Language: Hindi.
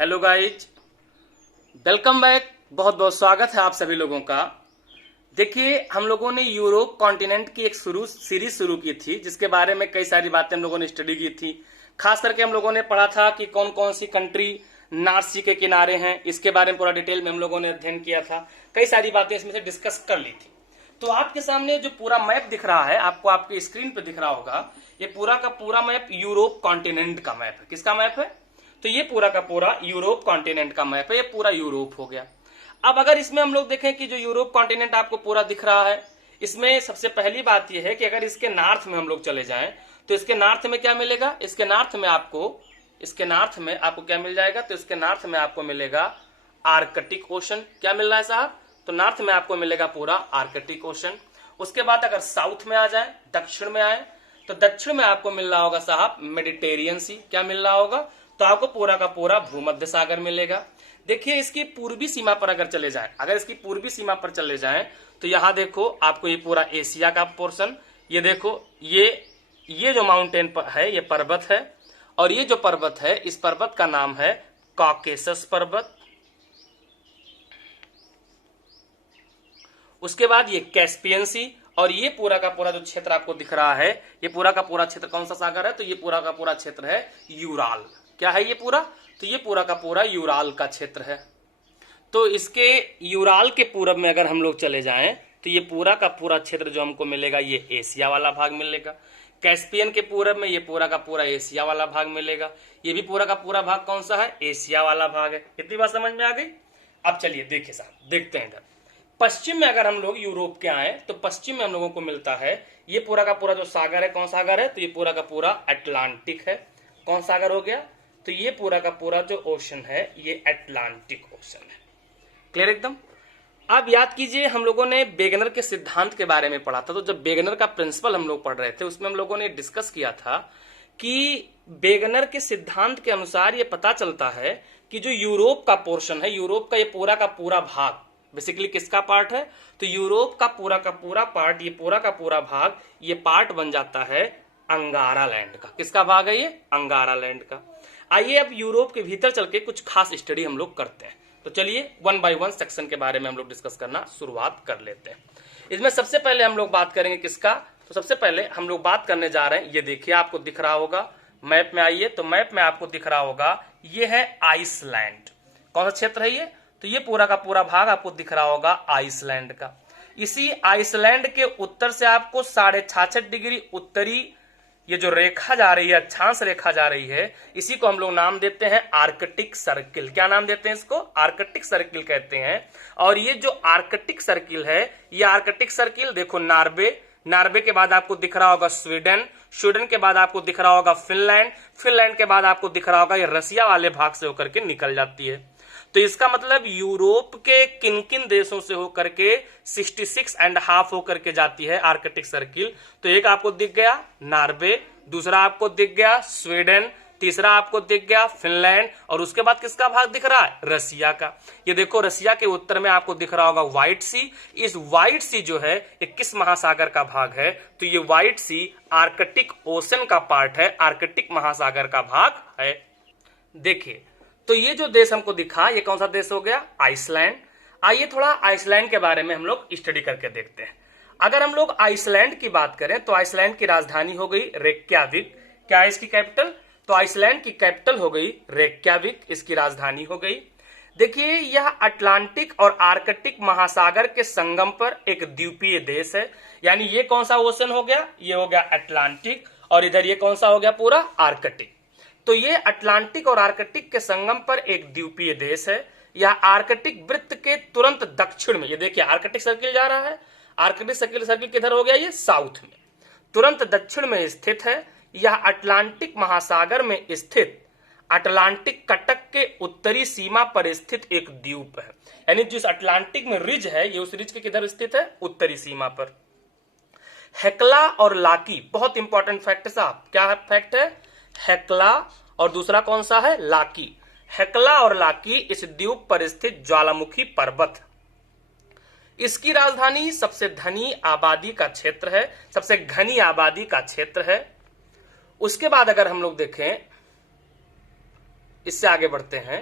Hello guys, welcome back. बहुत बहुत स्वागत है आप सभी लोगों का। देखिए, हम लोगों ने यूरोप कॉन्टिनेंट की एक सीरीज शुरू की थी, जिसके बारे में कई सारी बातें हम लोगों ने स्टडी की थी। खास करके हम लोगों ने पढ़ा था कि कौन कौन सी कंट्री नॉर्थ सी के किनारे हैं, इसके बारे में पूरा डिटेल में हम लोगों ने अध्ययन किया था। कई सारी बातें इसमें से डिस्कस कर ली थी। तो आपके सामने जो पूरा मैप दिख रहा है, आपको आपके स्क्रीन पे दिख रहा होगा, ये पूरा का पूरा मैप यूरोप कॉन्टिनेंट का मैप है। किसका मैप है? तो ये पूरा का पूरा यूरोप कॉन्टिनेंट का मैप है। ये पूरा यूरोप हो गया। अब अगर इसमें हम लोग देखें कि जो यूरोप कॉन्टिनेंट आपको पूरा दिख रहा है, इसमें सबसे पहली बात यह है कि अगर इसके नॉर्थ में हम लोग चले जाएं तो इसके नॉर्थ में क्या मिलेगा? इसके नॉर्थ में आपको क्या मिल जाएगा? तो इसके नॉर्थ में आपको मिलेगा आर्कटिक ओशन। क्या मिल रहा है साहब? तो नॉर्थ में आपको मिलेगा पूरा आर्कटिक ओशन। उसके बाद अगर साउथ में आ जाए, दक्षिण में आए, तो दक्षिण में आपको मिल रहा होगा साहब मेडिटेरियन सी। क्या मिल रहा होगा? तो आपको पूरा का पूरा भूमध्य सागर मिलेगा। देखिए, इसकी पूर्वी सीमा पर अगर चले जाएं, इसकी पूर्वी सीमा पर चले जाएं तो यहां देखो आपको ये पूरा एशिया का पोर्शन, ये देखो ये जो माउंटेन है, ये पर्वत है, और ये जो पर्वत है, इस पर्वत का नाम है कॉकेसस पर्वत। उसके बाद ये कैस्पियन सी, और ये पूरा का पूरा जो क्षेत्र आपको दिख रहा है, ये पूरा का पूरा क्षेत्र कौन सा सागर है? तो ये पूरा का पूरा क्षेत्र है यूराल। क्या है ये पूरा? तो ये पूरा का पूरा यूराल का क्षेत्र है। तो इसके यूराल के पूरब में अगर हम लोग चले जाएं तो ये पूरा का पूरा क्षेत्र जो हमको मिलेगा, ये एशिया वाला भाग मिलेगा। कैस्पियन के पूरब में ये पूरा का पूरा एशिया वाला भाग मिलेगा। ये भी पूरा का पूरा भाग कौन सा है? एशिया वाला भाग है। इतनी बात समझ में आ गई? अब चलिए देखिए साहब, देखते हैं इधर पश्चिम में। अगर हम लोग यूरोप के आए तो पश्चिम में हम लोगों को मिलता है ये पूरा का पूरा जो सागर है। कौन सागर है? तो ये पूरा का पूरा अटलांटिक है। कौन सागर हो गया? तो ये पूरा का पूरा जो ओशन है, ये अटलांटिक ओशन है। क्लियर एकदम? अब याद कीजिए, हम लोगों ने वेगनर के सिद्धांत के बारे में पढ़ा था। तो जब वेगनर का प्रिंसिपल हम लोग पढ़ रहे थे, उसमें हम लोगों ने डिस्कस किया था कि वेगनर के सिद्धांत के अनुसार ये पता चलता है कि जो यूरोप का पोर्शन है, यूरोप का ये पूरा का पूरा भाग बेसिकली किसका पार्ट है? तो यूरोप का पूरा पार्ट, ये पूरा का पूरा भाग, ये पार्ट बन जाता है अंगारा लैंड का। किसका भाग है ये? अंगारा लैंड का। आइए अब यूरोप के भीतर चल के कुछ खास स्टडी हम लोग करते हैं। तो चलिए 1 बाय 1 सेक्शन के बारे में हम लोग डिस्कस करना शुरुआत कर लेते हैं। इसमें सबसे पहले हम लोग बात करेंगे किसका? तो सबसे पहले हम लोग बात करने जा रहे हैं, ये देखिए आपको दिख रहा होगा मैप में। आइए, तो मैप में आपको दिख रहा होगा ये है आइसलैंड। कौन सा क्षेत्र है ये? तो ये पूरा का पूरा भाग आपको दिख रहा होगा आइसलैंड का। इसी आइसलैंड के उत्तर से आपको 66.5 डिग्री उत्तरी ये जो रेखा जा रही है, अक्षांश रेखा जा रही है, इसी को हम लोग नाम देते हैं आर्कटिक सर्किल। क्या नाम देते हैं इसको? आर्कटिक सर्किल कहते हैं। और ये जो आर्कटिक सर्किल है, ये आर्कटिक सर्किल देखो नार्वे के बाद आपको दिख रहा होगा स्वीडन के बाद आपको दिख रहा होगा फिनलैंड के बाद आपको दिख रहा होगा ये रसिया वाले भाग से होकर के निकल जाती है। तो इसका मतलब यूरोप के किन किन देशों से होकर के 66.5 होकर के जाती है आर्कटिक सर्किल। तो एक आपको दिख गया नार्वे, दूसरा आपको दिख गया स्वीडन, तीसरा आपको दिख गया फिनलैंड, और उसके बाद किसका भाग दिख रहा है? रसिया का। ये देखो रसिया के उत्तर में आपको दिख रहा होगा व्हाइट सी। इस व्हाइट सी जो है ये किस महासागर का भाग है? तो ये व्हाइट सी आर्कटिक ओशन का पार्ट है, आर्कटिक महासागर का भाग है। देखिए, तो ये जो देश हमको दिखा, ये कौन सा देश हो गया? आइसलैंड। आइए थोड़ा आइसलैंड के बारे में हम लोग स्टडी करके देखते हैं। अगर हम लोग आइसलैंड की बात करें तो आइसलैंड की राजधानी हो गई रेक्याविक। क्या है इसकी कैपिटल? तो आइसलैंड की कैपिटल हो गई रेक्याविक, इसकी राजधानी हो गई। देखिए, यह अटलांटिक और आर्कटिक महासागर के संगम पर एक द्वीपीय देश है। यानी ये कौन सा ओशन हो गया? ये हो गया अटलांटिक, और इधर ये कौन सा हो गया? पूरा आर्कटिक। तो ये अटलांटिक और आर्कटिक के संगम पर एक द्वीपीय देश है। यह आर्कटिक वृत्त के तुरंत दक्षिण में, ये देखिए आर्कटिक सर्किल जा रहा है। आर्कटिक सर्किल किधर हो गया? ये साउथ में, तुरंत दक्षिण में स्थित है। यह अटलांटिक महासागर में स्थित अटलांटिक कटक के उत्तरी सीमा पर स्थित एक द्वीप है। यानी जिस अटलांटिक में रिज है, ये उस रिज के किधर स्थित है? उत्तरी सीमा पर। हेक्ला और लाकी, बहुत इंपॉर्टेंट फैक्ट है साहब। क्या फैक्ट है? हेक्ला और दूसरा कौन सा है? लाकी। हेक्ला और लाकी इस द्वीप पर स्थित ज्वालामुखी पर्वत। इसकी राजधानी सबसे धनी आबादी का क्षेत्र है, सबसे घनी आबादी का क्षेत्र है। उसके बाद अगर हम लोग देखें, इससे आगे बढ़ते हैं,